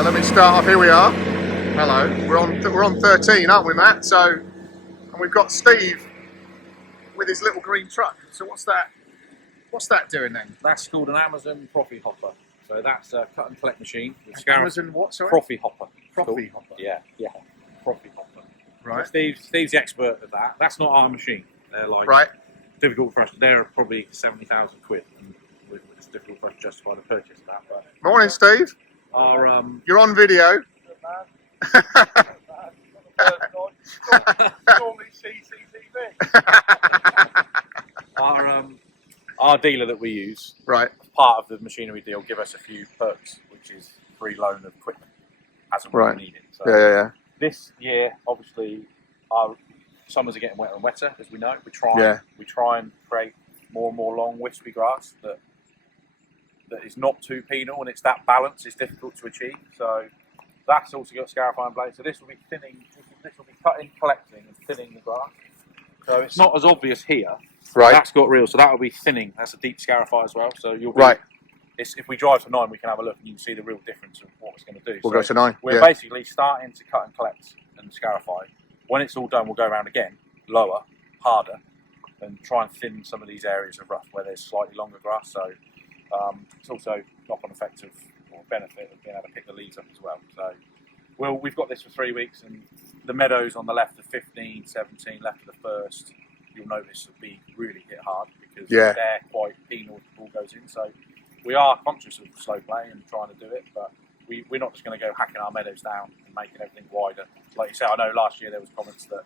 So let me start off. Here we are. Hello. We're on 13, aren't we, Matt? So, and we've got Steve with his little green truck. So what's that? What's that doing then? That's called an Amazon Profi Hopper. So that's a cut and collect machine. Amazon what? Sorry. Profi Hopper. Profi Hopper. Yeah. Profi Hopper. Right. So Steve's the expert at that. That's not our machine. They're like difficult for us. They're probably 70,000 quid, and it's difficult for us to justify the purchase of that. But morning, Steve. Our You're on video. our dealer that we use, right, part of the machinery deal, give us a few perks, which is free loan of equipment as and when we need it. So yeah. This year, obviously, our summers are getting wetter and wetter, as we know. We try and create more and more long wispy grass that is not too penal, and it's that balance is difficult to achieve. So that's also got scarifying blades. So this will be thinning. This will be cutting, collecting, and thinning the grass. So it's not as obvious here. Right. That's got real. So that will be thinning. That's a deep scarify as well. So you'll be, if we drive to 9, we can have a look and you can see the real difference of what it's going to do. We'll go to 9. We're basically starting to cut and collect and scarify. When it's all done, we'll go around again, lower, harder, and try and thin some of these areas of rough where there's slightly longer grass. So it's also knock-on effect of, or benefit of being able to pick the leaves up as well. So we've got this for 3 weeks, and the meadows on the left of 15, 17, left of the first, you'll notice will be really hit hard because they're quite penal if the ball goes in. So we are conscious of slow play and trying to do it, but we're not just going to go hacking our meadows down and making everything wider. Like you say, I know last year there was comments that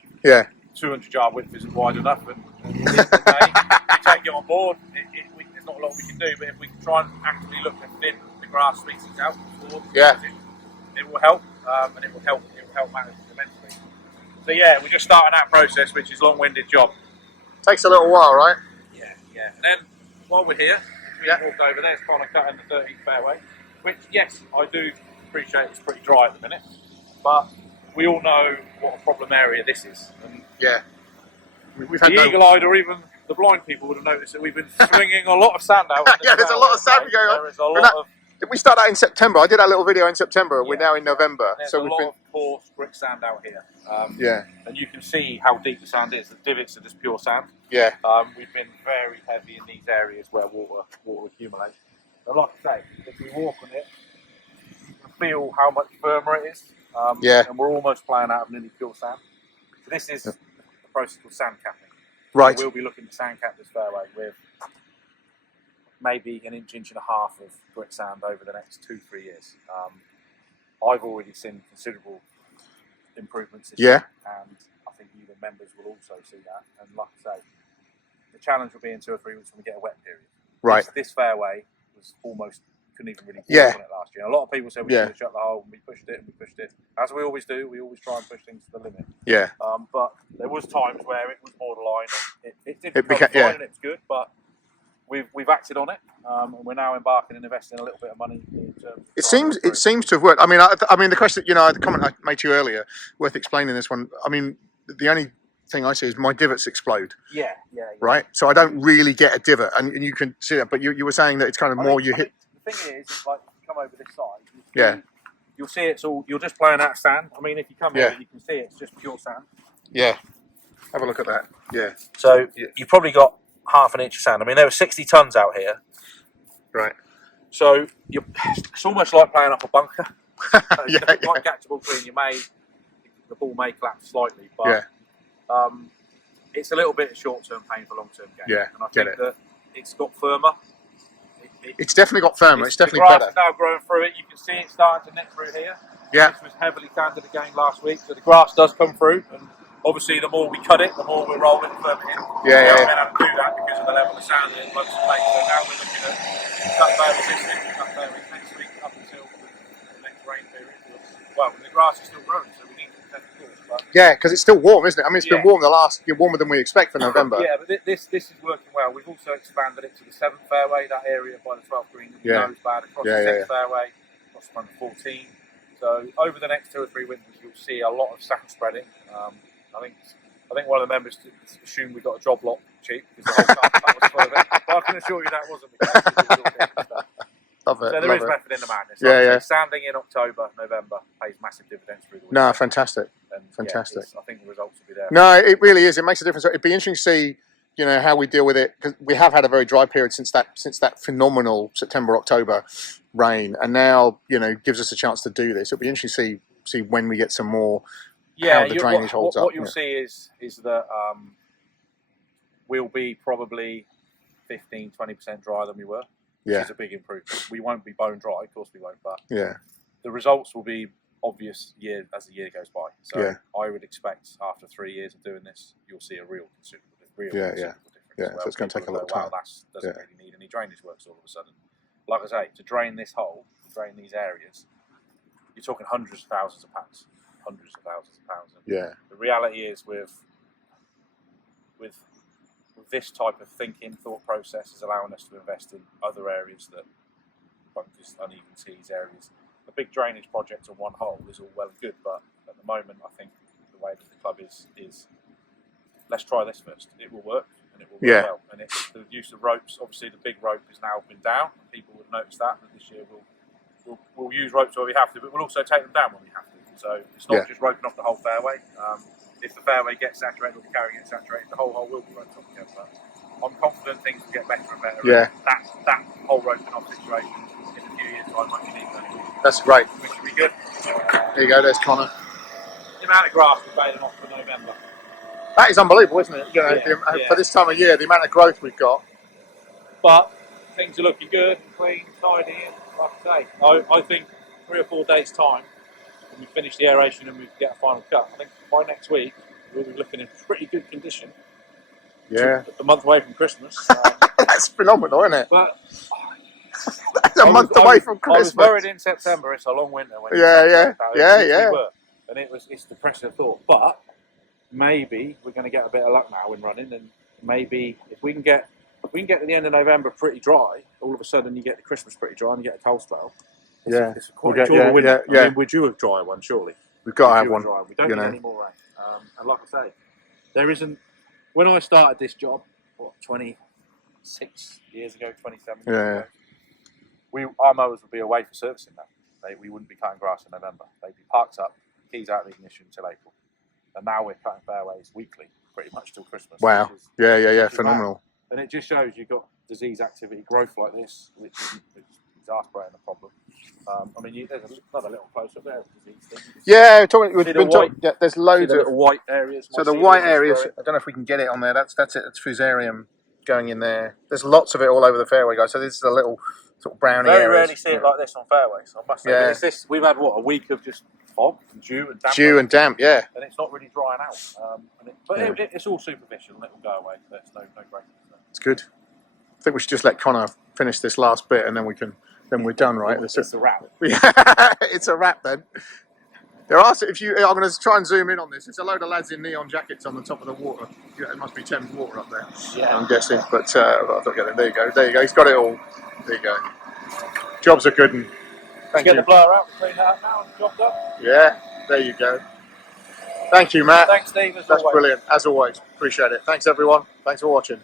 200-yard width isn't wide enough, and at the end of the day, we take it on board. There's not a lot we can do, but if we can try and actively look at thin the grass species out before, it will help, and it will help matters immensely. So yeah, we're just starting that process, which is a long-winded job. Takes a little while, right? Yeah. And then while we're here, we walked over there, it's kind of cutting the 13th fairway, which, yes, I do appreciate it's pretty dry at the minute, but we all know what a problem area this is. And we've had the eagle-eyed or even the blind people would have noticed that we've been swinging a lot of sand out. There's a lot of sand going on. There is a lot of... Did we start that in September? I did that little video in September. We're now in November. There's a lot of coarse brick sand out here. And you can see how deep the sand is. The divots are just pure sand. We've been very heavy in these areas where water accumulates. And like I say, if we walk on it, you can feel how much firmer it is. And we're almost playing out of nearly pure sand. So this is the process called sand capping. Right. So we'll be looking to sand cap this fairway with maybe an inch and a half of brick sand over the next 2-3 years. I've already seen considerable improvements this year, and I think you, the members, will also see that. And like I say, the challenge will be in 2 or 3 weeks when we get a wet period. Right. This fairway was almost, couldn't even really walk on it last year. And a lot of people said we should have shut the hole, and we pushed it. As we always do, we always try and push things to the limit. But there was times where it was borderline, and it did become fine, and it was good, but we've acted on it, and we're now embarking and investing a little bit of money in terms of it seems to have worked. I mean, the question, the comment I made to you earlier, worth explaining this one. I mean, the only thing I see is my divots explode. Right. So I don't really get a divot, and you can see that. But you were saying that it's kind of hit. The thing is, it's like if you come over this side, you'll see it's all. You're just playing out sand. I mean, if you come here, you can see it's just pure sand. Have a look at that. So you've probably got half an inch of sand. I mean, there were 60 tons out here. Right. So it's almost like playing up a bunker. It's quite catchable clean. The ball may collapse slightly, but it's a little bit of short-term pain for long-term gain. And I think that it's got firmer. It's definitely got firmer. It's definitely better. The grass is now growing through it. You can see it starting to nick through here. This was heavily sanded again last week, so the grass does come through. And obviously, the more we cut it, the more we roll it and firm it in. We haven't been able to do that because of the level of sand in most of the place. So now we're looking at cut fairways this week, cut fairways next week, up until the next rain period. Well, the grass is still growing, so we need to protect the course. But because it's still warm, isn't it? I mean, it's been warm warmer than we expect for November. But this is working well. We've also expanded it to the 7th fairway, that area by the 12th green. We know it's bad across the 6th fairway, across the 14. So over the next 2 or 3 winters, you'll see a lot of sand spreading. I think one of the members assumed we got a job lot cheap because the whole that was full of it. But I can assure you that wasn't the case. So there is method within the madness. Yeah, Like yeah. Sanding in October, November pays massive dividends through the winter. No, fantastic. And, Fantastic. I think the results will be there. No, it really is. It makes a difference. It'd be interesting to see, you know, how we deal with it, because we have had a very dry period since that phenomenal September, October rain, and now, you know, gives us a chance to do this. It'll be interesting to see when we get some more. How the drainage holds up. What you'll see is that we'll be probably 15-20% drier than we were, which is a big improvement. We won't be bone dry, of course we won't, but the results will be obvious as the year goes by. So I would expect after 3 years of doing this, you'll see a real considerable difference. Yeah, so it's going to take a lot of time. Wow, that doesn't really need any drainage works all of a sudden. Like I say, to drain this hole, to drain these areas, you're talking hundreds of thousands of pounds. And the reality is with this type of thinking, thought process is allowing us to invest in other areas that bunkers, uneven seas areas. A big drainage project on one hole is all well and good, but at the moment I think the way that the club is let's try this first. It will work and it will work well. And it's the use of ropes. Obviously the big rope has now been down. People would notice that this year we'll use ropes where we have to, but we'll also take them down when we have to. So it's not just roping off the whole fairway. If the fairway gets saturated or the carry gets saturated, the whole hole will be roped off again. But I'm confident things will get better and better. Yeah. That whole roping off situation in a few years' time might be neat. That's great. Which would be good. There you go, there's Connor. The amount of grass we're baling off for November. That is unbelievable, isn't it? You know, for this time of year, the amount of growth we've got. But things are looking good, clean, tidy, and like I say, I think 3 or 4 days' time, when we finish the aeration and we get a final cut, I think by next week we'll be looking in pretty good condition. Yeah. A month away from Christmas. That's phenomenal, isn't it? But that's a month away from Christmas. I was worried in September. It's a long winter. When And it's depressing thought. But maybe we're going to get a bit of luck now in running, and maybe if we can get to the end of November pretty dry, all of a sudden you get the Christmas pretty dry and you get a cold spell. It's quite a dry winter. I mean, we're due a dry one, surely. We've got to have one. We don't need any more rain. And like I say, there isn't. When I started this job, 26 years ago, 27 years ago, our mowers would be away for servicing now. We wouldn't be cutting grass in November. They'd be parked up, keys out of the ignition until April. And now we're cutting fairways weekly, pretty much till Christmas. Wow. Phenomenal. And it just shows you've got disease activity, growth like this, which is exasperating the problem. I mean, there's another little close up there of disease thing. Yeah, there's loads of little white areas. So the white areas, I don't know if we can get it on there. That's it. It's fusarium going in there. There's lots of it all over the fairway, guys. So this is a little sort of browny area. Very rarely see it like this on fairways, I must say. We've had a week of just fog and dew and damp. And it's not really drying out. It's all superficial and it will go away. There's no great. It's good. I think we should just let Connor finish this last bit, and then we're done, right? It's a wrap. It's a wrap then. There are. I'm going to try and zoom in on this. It's a load of lads in neon jackets on the top of the water. It must be Thames water up there. Yeah, I'm guessing. But there you go. He's got it all. There you go. Jobs are good. And thank you. Get the blower out, clean that up now, and job done. Yeah, there you go. Thank you, Matt. Thanks, Steve. That's brilliant. As always, appreciate it. Thanks, everyone. Thanks for watching.